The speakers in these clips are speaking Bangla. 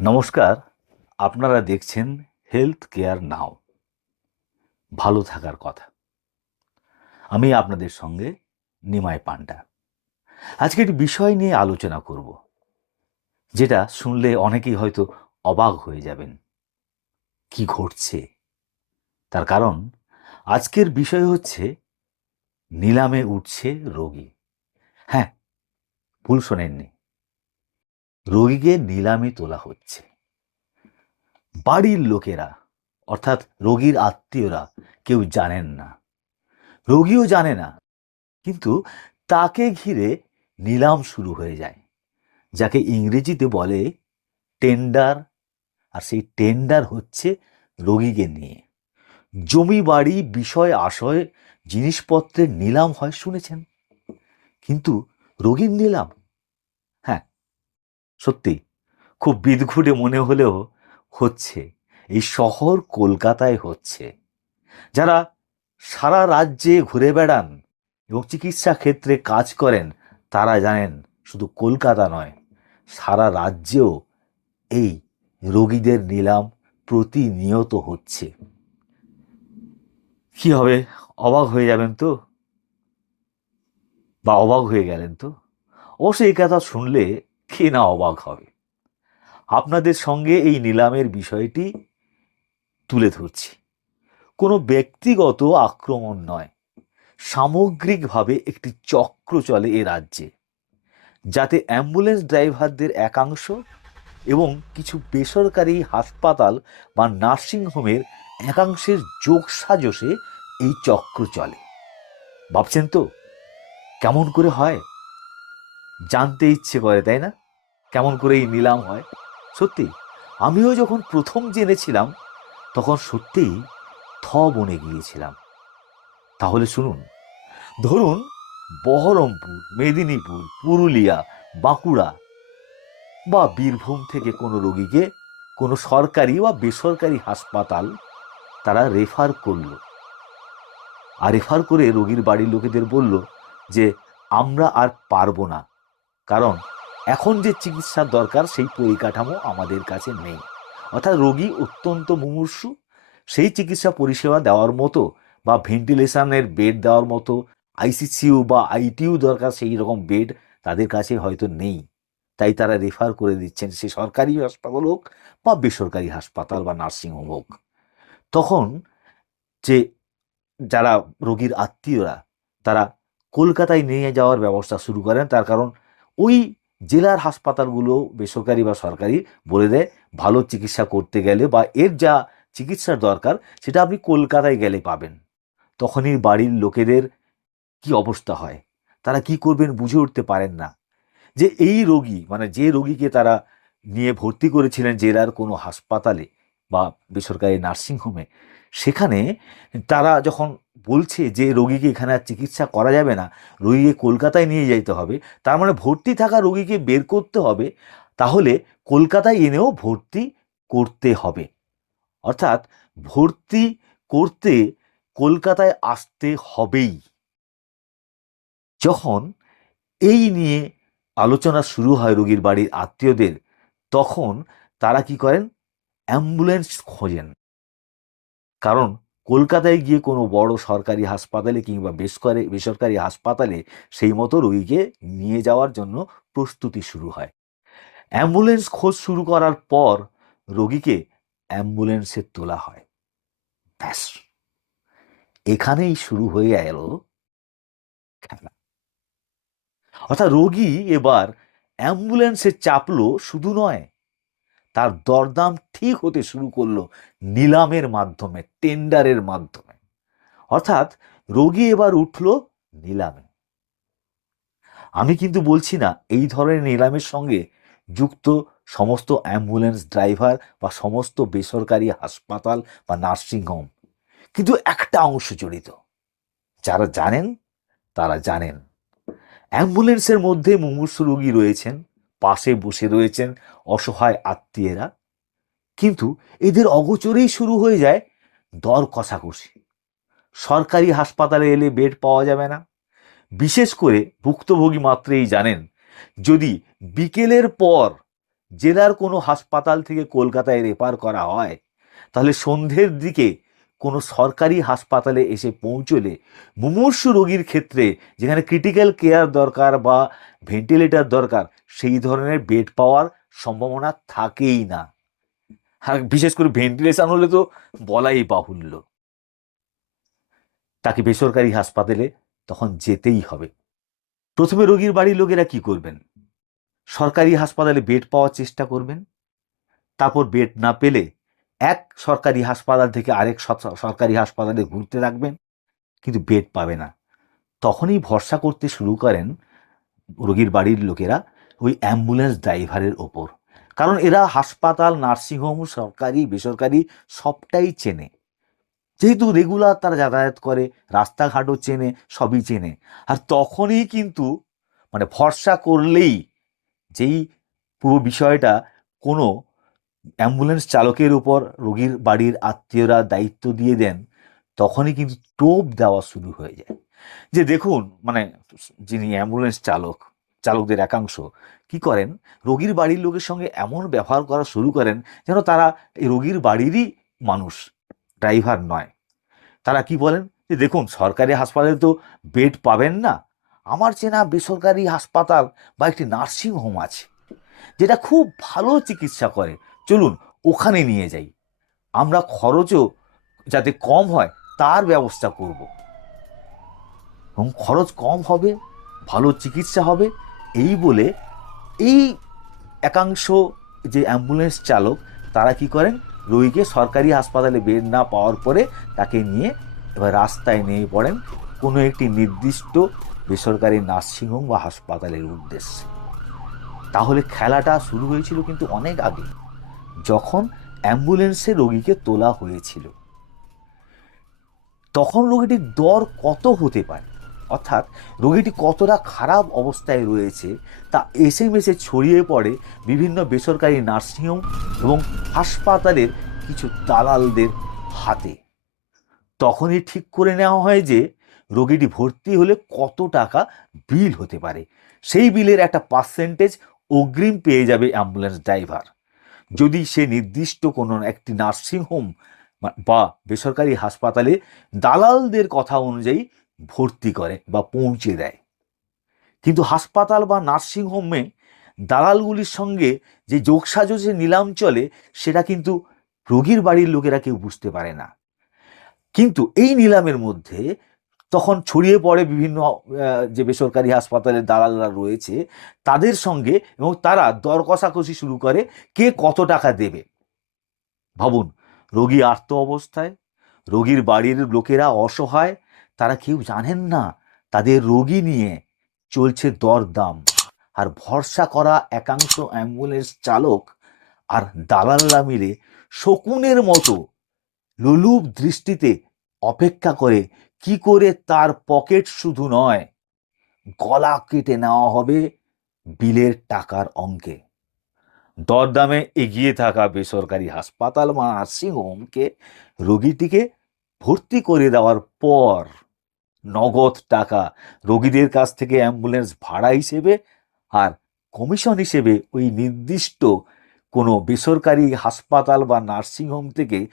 নমস্কার, আপনারা দেখছেন হেলথ কেয়ার নাও ভালো থাকার কথা। আমি আপনাদের সঙ্গে নিমায় পান্ডা। আজকে একটি বিষয় নিয়ে আলোচনা করব, যেটা শুনলে অনেকেই হয়তো অবাক হয়ে যাবেন। কি ঘটছে? তার কারণ, আজকের বিষয় হচ্ছে, নিলামে উঠছে রোগী। হ্যাঁ ভুল শোনেননি। রোগীকে নিলামে তোলা হচ্ছে। বাড়ির লোকেরা, অর্থাৎ রোগীর আত্মীয়রা কেউ জানেন না। রোগীও জানে না। কিন্তু তাকে ঘিরে নিলাম শুরু হয়ে যায়। যাকে ইংরেজিতে বলে টেন্ডার, আর সেই টেন্ডার হচ্ছে রোগীকে নিয়ে। জমি, বাড়ি, বিষয়, আশয়, জিনিসপত্রের নিলাম হয় শুনেছেন। কিন্তু রোগীর নিলাম সত্যি, খুব বিদঘুটে মনে হলেও হচ্ছে, এই শহর কলকাতায় হচ্ছে। যারা সারা রাজ্যে ঘুরে বেড়ান এবং চিকিৎসা ক্ষেত্রে কাজ করেন, তারা জানেন শুধু কলকাতা নয়, সারা রাজ্যেও এই রোগীদের নিলাম প্রতিনিয়ত হচ্ছে। কি হবে? অবাক হয়ে যাবেন তো? বা অবাক হয়ে গেলেন তো? অবশ্যই এই কথা শুনলে কে না অবাক হবে। আপনাদের সঙ্গে এই নিলামের বিষয়টি তুলে ধরছি। কোনো ব্যক্তিগত আক্রমণ নয়, সামগ্রিকভাবে একটি চক্র চলে এ রাজ্যে, যাতে অ্যাম্বুলেন্স ড্রাইভারদের একাংশ এবং কিছু বেসরকারি হাসপাতাল বা নার্সিংহোমের একাংশের যোগ সাজসে এই চক্র চলে। ভাবছেন তো? কেমন করে হয়? জানতে ইচ্ছে করে, তাই না? কেমন করে এই নিলাম হয়। সত্যি, আমিও যখন প্রথম জেনেছিলাম, তখন সত্যিই থ বনে গিয়েছিলাম। তাহলে শুনুন, ধরুন বহরমপুর, মেদিনীপুর, পুরুলিয়া, বাঁকুড়া বা বীরভূম থেকে কোনো রোগীকে কোনো সরকারি বা বেসরকারি হাসপাতাল তারা রেফার করল। আর রেফার করে রোগীর বাড়ির লোকেদের বলল যে, আমরা আর পারব না। কারণ এখন যে চিকিৎসার দরকার, সেই পরিকাঠামো আমাদের কাছে নেই। অর্থাৎ রোগী অত্যন্ত মুমূর্ষু, সেই চিকিৎসা পরিষেবা দেওয়ার মতো বা ভেন্টিলেশনের বেড দেওয়ার মতো, আইসিসিউ বা আইটিইউ দরকার সেই রকম বেড তাদের কাছে হয়তো নেই। তাই তারা রেফার করে দিচ্ছেন সে সরকারি হাসপাতাল হোক বা বেসরকারি হাসপাতাল বা নার্সিংহোম হোক। তখন যে যারা রোগীর আত্মীয়রা, তারা কলকাতায় নিয়ে যাওয়ার ব্যবস্থা শুরু করেন, তার কারণ ওই জেলার হাসপাতালগুলো বেসরকারি বা সরকারি বলে দেয়, ভালো চিকিৎসা করতে গেলে বা এর যা চিকিৎসার দরকার সেটা আপনি কলকাতায় গেলে পাবেন। তখনই বাড়ির লোকেদের কি অবস্থা হয়? তারা কি করবেন বুঝে উঠতে পারেন না। যে এই রোগী মানে যে রোগীকে তারা নিয়ে ভর্তি করেছিলেন জেলার কোনো হাসপাতালে বা বেসরকারি নার্সিংহোমে সেখানে তারা যখন বলছে যে রোগীকে এখানে আর চিকিৎসা করা যাবে না, রোগীকে কলকাতায় নিয়ে যেতে হবে, তার মানে ভর্তি থাকা রোগীকে বের করতে হবে, তাহলে কলকাতায় এনেও ভর্তি করতে হবে। অর্থাৎ ভর্তি করতে কলকাতায় আসতে হবেই। যখন এই নিয়ে আলোচনা শুরু হয় রোগীর বাড়ির আত্মীয়দের, তখন তারা কি করেন? অ্যাম্বুলেন্স খোঁজেন। কারণ কলকাতায় গিয়ে কোনো বড় সরকারি হাসপাতালে কিংবা বেসরকারি বেসরকারি হাসপাতালে সেই মতো রোগীকে নিয়ে যাওয়ার জন্য প্রস্তুতি শুরু হয়। অ্যাম্বুলেন্স খোঁজ শুরু করার পর রোগীকে অ্যাম্বুলেন্সে তোলা হয়। ব্যাস। এখানেই শুরু হয়ে গেল খেলা। অর্থাৎ রোগী এবার অ্যাম্বুলেন্সে চাপলো শুধু নয় তার দরদাম ঠিক হতে শুরু করল নিলামের মাধ্যমে টেন্ডারের মাধ্যমে। অর্থাৎ রোগী এবার উঠল নিলামে। আমি কিন্তু বলছি না, এই ধরনের নিলামের সঙ্গে যুক্ত সমস্ত অ্যাম্বুলেন্স ড্রাইভার বা সমস্ত বেসরকারি হাসপাতাল বা নার্সিংহোম কিন্তু একটা অংশ জড়িত। যারা জানেন, তারা জানেন। অ্যাম্বুলেন্সের মধ্যে মুমূর্ষু রোগী রয়েছেন, পাশে বসে রয়েছেন অসহায় আত্মীয়রা। কিন্তু এদের অগোচরেই শুরু হয়ে যায় দর কষাকষি। সরকারি হাসপাতালে এলে বেড পাওয়া যাবে না। বিশেষ করে ভুক্তভোগী মাত্রেই জানেন, যদি বিকেলের পর জেলার কোনো হাসপাতাল থেকে কলকাতায় রেফার করা হয়, তাহলে সন্ধ্যের দিকে কোনো সরকারি হাসপাতালে এসে পৌঁছলে মুমূর্ষু রোগীর ক্ষেত্রে যেখানে ক্রিটিক্যাল কেয়ার দরকার বা ভেন্টিলেটর দরকার, সেই ধরনের বেড পাওয়ার সম্ভাবনা থাকেই না। আর বিশেষ করে ভেন্টিলেশন হলে তো বলাই বাহুল্য। তাকে বেসরকারি হাসপাতালে তখন যেতেই হবে। প্রথমে রোগীর বাড়ির লোকেরা কি করবেন? সরকারি হাসপাতালে বেড পাওয়ার চেষ্টা করবেন? তারপর বেড না পেলে এক সরকারি হাসপাতাল থেকে আরেক সরকারি হাসপাতালে ঘুরতে রাখবেন, কিন্তু বেড পাবে না। তখনই ভরসা করতে শুরু করেন রোগীর বাড়ির লোকেরা ওই অ্যাম্বুলেন্স ড্রাইভারের ওপর। কারণ এরা হাসপাতাল, নার্সিংহোম, সরকারি, বেসরকারি সবটাই চেনে। যেহেতু রেগুলার তারা যাতায়াত করে, রাস্তাঘাটও চেনে, সবই চেনে। আর তখনই কিন্তু মানে ভরসা করলেই যেই পুরো বিষয়টা কোনো অ্যাম্বুলেন্স চালকের উপর, রোগীর বাড়ির আত্মীয়রা দায়িত্ব দিয়ে দেন, তখনই কিন্তু টোপ দেওয়া শুরু হয়ে যায়। যে দেখুন মানে যিনি অ্যাম্বুলেন্স চালক চালকদের একাংশ। কি করেন? রোগীর বাড়ির লোকের সঙ্গে এমন ব্যবহার করা শুরু করেন যেন তারা এই রোগীর বাড়িরই মানুষ, ড্রাইভার নয়। তারা কি বলেন? যে দেখুন, সরকারি হাসপাতালে তো বেড পাবেন না। আমার চেনা বেসরকারি হাসপাতাল বা একটি নার্সিং হোম আছে, যেটা খুব ভালো চিকিৎসা করে। চলুন, ওখানে নিয়ে যাই। আমরা খরচও যাতে কম হয়, তার ব্যবস্থা করব। এবং খরচ কম হবে, ভালো চিকিৎসা হবে এই বলে এই একাংশ যে অ্যাম্বুলেন্স চালক, তারা কি করেন? রোগীকে সরকারি হাসপাতালে বেড না পাওয়ার পরে তাকে নিয়ে এবার রাস্তায় নেমে পড়েন কোনো একটি নির্দিষ্ট বেসরকারি নার্সিংহোম বা হাসপাতালের উদ্দেশ্যে। তাহলে খেলাটা শুরু হয়েছিল কিন্তু অনেক আগে, যখন অ্যাম্বুলেন্সে রোগীকে তোলা হয়েছিল। তখন রোগীটির দর কত হতে পারে? অর্থাৎ রোগীটি কতটা খারাপ অবস্থায় রয়েছে, তা এস এম এসে ছড়িয়ে পড়ে বিভিন্ন বেসরকারি নার্সিংহোম এবং হাসপাতালের কিছু দালালদের হাতে। তখনই ঠিক করে নেওয়া হয় যে, রোগীটি ভর্তি হলে কত টাকা বিল হতে পারে। সেই বিলের একটা পার্সেন্টেজ অগ্রিম পেয়ে যাবে অ্যাম্বুলেন্স ড্রাইভার। যদি সে নির্দিষ্ট কোনো একটি নার্সিংহোম বা বেসরকারি হাসপাতালে দালালদের কথা অনুযায়ী ভর্তি করে বা পৌঁছে দেয়। কিন্তু হাসপাতাল বা নার্সিংহোমে দালালগুলির সঙ্গে যে যোগসাজসে নিলাম চলে, সেটা কিন্তু রোগীর বাড়ির লোকেরা কেউ বুঝতে পারে না। কিন্তু এই নিলামের মধ্যে তখন ছড়িয়ে পড়ে বিভিন্ন যে বেসরকারি হাসপাতালের দালালরা রয়েছে, তাদের সঙ্গে এবং তারা দর কষাকষি শুরু করে কে কত টাকা দেবে। ভাবুন, রোগী আর্ত অবস্থায়, রোগীর বাড়ির লোকেরা অসহায় তারা কেউ জানেন না তাদের রোগী নিয়ে চলছে দরদাম। আর ভরসা করা একাংশ অ্যাম্বুলেন্স চালক আর দালালরা মিলে শকুনের মতো লোলুপ দৃষ্টিতে অপেক্ষা করে, কি করে তার পকেট শুধু নয়, গলা কেটে নেওয়া হবে বিলের টাকার অঙ্কে। দরদামে এগিয়ে থাকা বেসরকারি হাসপাতাল বা নার্সিংহোমকে রোগীটিকে ভর্তি করে দেওয়ার পর নগদ টাকা রোগীদের কাছ থেকে অ্যাম্বুলেন্স ভাড়া হিসেবে আর কমিশন হিসেবে ওই নির্দিষ্ট কোনো বেসরকারি হাসপাতাল বা নার্সিংহোম থেকে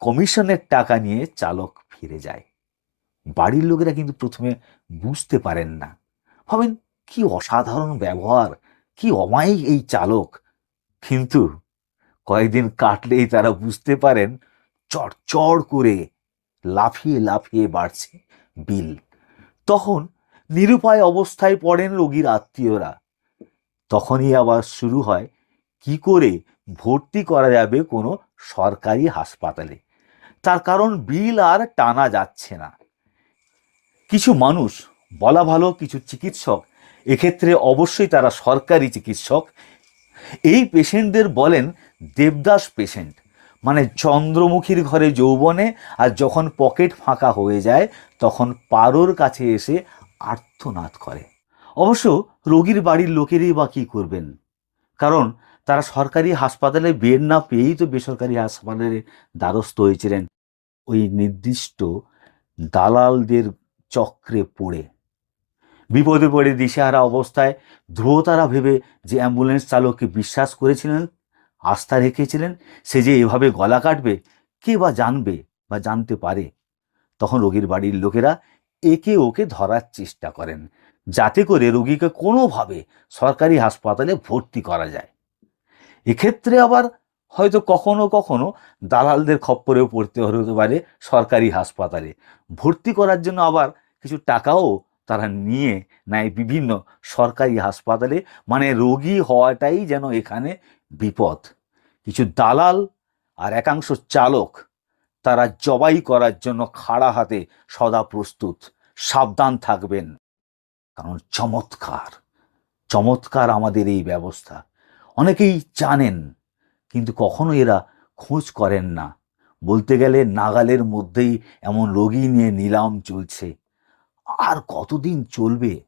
কমিশনের টাকা নিয়ে চালক ফিরে যায়। বাড়ির লোকেরা কিন্তু প্রথমে বুঝতে পারেন না। ভাবেন, কি অসাধারণ ব্যবহার, কি অমায়িক এই চালক। কিন্তু কয়েকদিন কাটলেই তারা বুঝতে পারেন, চড়চড় করে লাফিয়ে লাফিয়ে বাড়ছে। বিল। তখন নিরুপায় অবস্থায় পড়েন রোগীর আত্মীয়রা। তখনই আবার শুরু হয়, কি করে ভর্তি করা যাবে কোনো সরকারি হাসপাতালে? তার কারণ বিল আর টানা যাচ্ছে না। কিছু মানুষ, বলা ভালো কিছু চিকিৎসক, এক্ষেত্রে অবশ্যই তারা সরকারি চিকিৎসক, এই পেশেন্টদের বলেন দেবদাস পেশেন্ট। মানে চন্দ্রমুখীর ঘরে যৌবনে আর যখন পকেট ফাঁকা হয়ে যায়, তখন পারোর কাছে এসে আর্তনাদ করে। অবশ্য রোগীর বাড়ির লোকেরই বা কী করবেন? কারণ তারা সরকারি হাসপাতালে বেড না পেয়েই তো বেসরকারি হাসপাতালে দ্বারস্থ হয়েছিলেন। ওই নির্দিষ্ট দালালদের চক্রে পড়ে। বিপদে পড়ে দিশেহারা অবস্থায় ধ্রুবতারা ভেবে যে অ্যাম্বুলেন্স চালককে বিশ্বাস করেছিলেন আস্থা রেখেছিলেন সে যে এভাবে গলা কাটবে, কে বা জানবে বা জানতে পারে? তখন রোগীর বাড়ির লোকেরা একে ওকে ধরার চেষ্টা করেন, যাতে করে রোগীকে কোনোভাবে সরকারি হাসপাতালে ভর্তি করা যায়। এক্ষেত্রে আবার হয়তো কখনো কখনো দালালদের খপ্পরেও পড়তে হতে পারে সরকারি হাসপাতালে। ভর্তি করার জন্য আবার কিছু টাকাও তারা নিয়ে নেয় বিভিন্ন সরকারি হাসপাতালে। মানে রোগী হওয়াটাই যেন এখানে বিপদ। কিছু দালাল আর একাংশ চালক তারা জবাই করার জন্য খাড়া হাতে সদা প্রস্তুত। সাবধান থাকবেন। কারণ চমৎকার চমৎকার আমাদের এই ব্যবস্থা। অনেকেই জানেন, কিন্তু কখনো এরা খোঁজ করেন না। বলতে গেলে নাগালের মধ্যেই এমন রোগী নিয়ে নিলাম চলছে। আর কতদিন চলবে?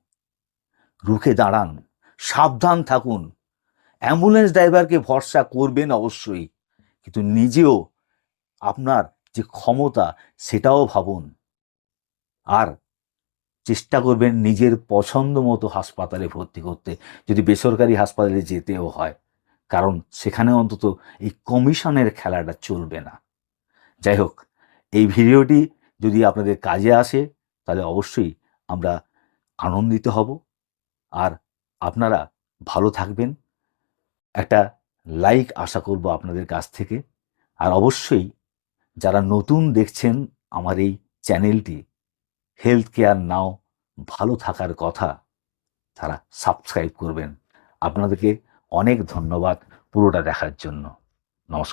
রুখে দাঁড়ান, সাবধান থাকুন। অ্যাম্বুলেন্স ড্রাইভারকে ভরসা করবেন অবশ্যই। কিন্তু নিজেও আপনার যে ক্ষমতা, সেটাও ভাবুন। আর চেষ্টা করবেন নিজের পছন্দ মতো হাসপাতালে ভর্তি করতে, যদি বেসরকারি হাসপাতালে যেতেও হয়। কারণ সেখানে অন্তত এই কমিশনের খেলাটা চলবে না। যাই হোক, এই ভিডিওটি যদি আপনাদের কাজে আসে, তাহলে অবশ্যই আমরা আনন্দিত হব। আর আপনারা ভালো থাকবেন। একটা লাইক আশা করব আপনাদের কাছ থেকে। আর অবশ্যই যারা নতুন দেখছেন আমার এই চ্যানেলটি হেলথ কেয়ার নাও ভালো থাকার কথা, তারা সাবস্ক্রাইব করবেন। আপনাদেরকে অনেক ধন্যবাদ পুরোটা দেখার জন্য। নমস্কার।